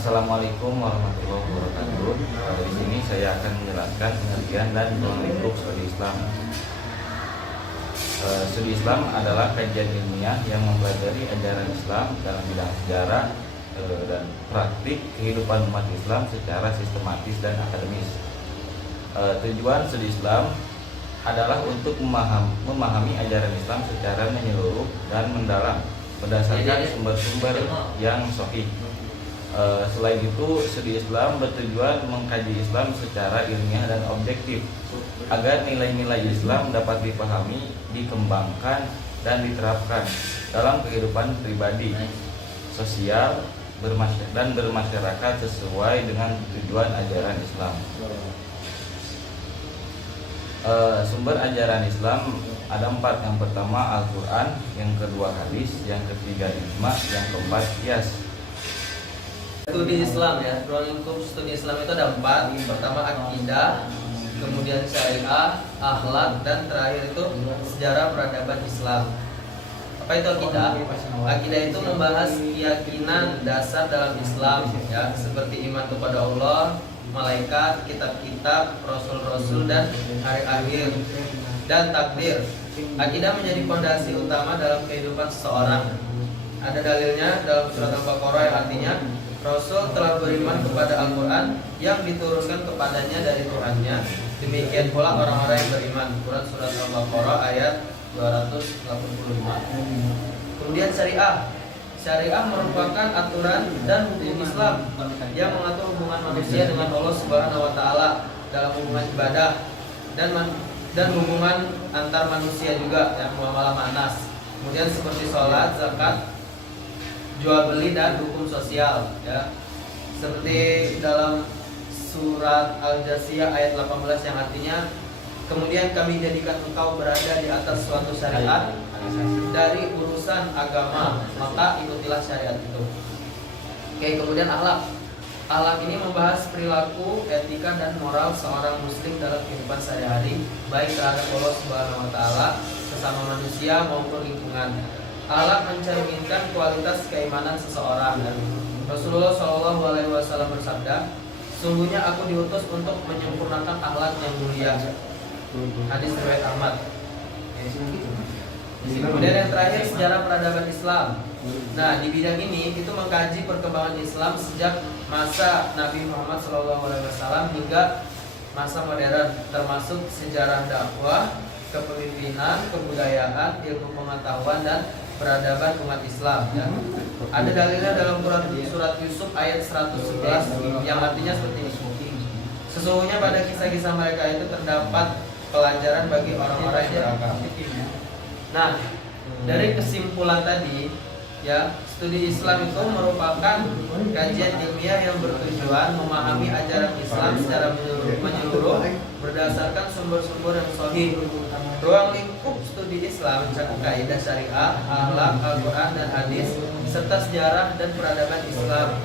Assalamualaikum warahmatullahi wabarakatuh. Di sini saya akan menjelaskan pengertian dan ruang lingkup studi Islam. Studi Islam adalah kajian ilmiah yang mempelajari ajaran Islam dalam bidang sejarah dan praktik kehidupan umat Islam secara sistematis dan akademis. Tujuan studi Islam adalah untuk memahami ajaran Islam secara menyeluruh dan mendalam berdasarkan sumber-sumber yang sahih. Selain itu, studi Islam bertujuan mengkaji Islam secara ilmiah dan objektif agar nilai-nilai Islam dapat dipahami, dikembangkan, dan diterapkan dalam kehidupan pribadi, sosial, dan bermasyarakat sesuai dengan tujuan ajaran Islam. Sumber ajaran Islam ada 4. Yang pertama Al-Quran, yang kedua hadis, yang ketiga ijma, yang keempat qiyas. Studi Islam ya, ruang lingkup studi Islam itu ada 4. Pertama akidah, kemudian syariah, akhlak, dan terakhir itu sejarah peradaban Islam. Apa itu akidah? Akidah itu membahas keyakinan dasar dalam Islam ya, seperti iman kepada Allah, malaikat, kitab-kitab, rasul-rasul, dan hari akhir, dan takdir. Akidah menjadi fondasi utama dalam kehidupan seseorang. Ada dalilnya dalam surat Al-Baqarah yang artinya Rasul telah beriman kepada Al-Quran yang diturunkan kepadanya dari Tuhannya. Demikian pula orang-orang yang beriman. Quran surat Al-Baqarah ayat 285. Kemudian syariah. Syariah merupakan aturan dan hukum Islam yang mengatur hubungan manusia dengan Allah Subhanahu wa taala dalam hubungan ibadah dan hubungan antar manusia juga, yang muamalah manas. Kemudian seperti sholat, zakat, jual beli, dan hukum sosial ya. Seperti dalam surat Al-Jasiyah ayat 18 yang artinya, kemudian kami jadikan engkau berada di atas suatu syariat dari urusan agama, maka ikutilah syariat itu. Oke, kemudian akhlak. Akhlak ini membahas perilaku, etika, dan moral seorang muslim dalam kehidupan sehari-hari, baik terhadap Allah Subhanahu wa taala, sesama manusia, maupun lingkungan. Akhlak mencerminkan kualitas keimanan seseorang. Dan Rasulullah SAW bersabda, sungguhnya aku diutus untuk menyempurnakan akhlak yang mulia. Hadis riwayat Ahmad. Kemudian yang terakhir sejarah peradaban Islam. Nah, di bidang ini itu mengkaji perkembangan Islam sejak masa Nabi Muhammad SAW hingga masa modern, termasuk sejarah dakwah, kepemimpinan, kebudayaan, ilmu pengetahuan, dan peradaban umat Islam ya. Ada dalilnya dalam surat Yusuf ayat 111 yang artinya seperti ini. Sesungguhnya pada kisah-kisah mereka itu terdapat pelajaran bagi orang-orang yang Nah, dari kesimpulan tadi ya, studi Islam itu merupakan kajian ilmiah yang bertujuan memahami ajaran Islam secara menyeluruh berdasarkan sumber-sumber yang sahih. Ruang lingkup studi Islam mencakup kaidah syariah, akhlak, Al-Quran, dan hadis, serta sejarah dan peradaban Islam.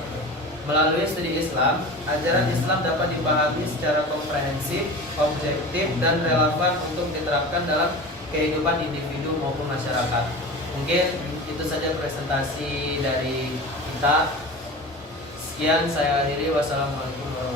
Melalui studi Islam, ajaran Islam dapat dipahami secara komprehensif, objektif, dan relevan untuk diterapkan dalam kehidupan individu maupun masyarakat. Mungkin itu saja presentasi dari kita. Sekian, saya akhiri. Wassalamualaikum warahmatullahi wabarakatuh.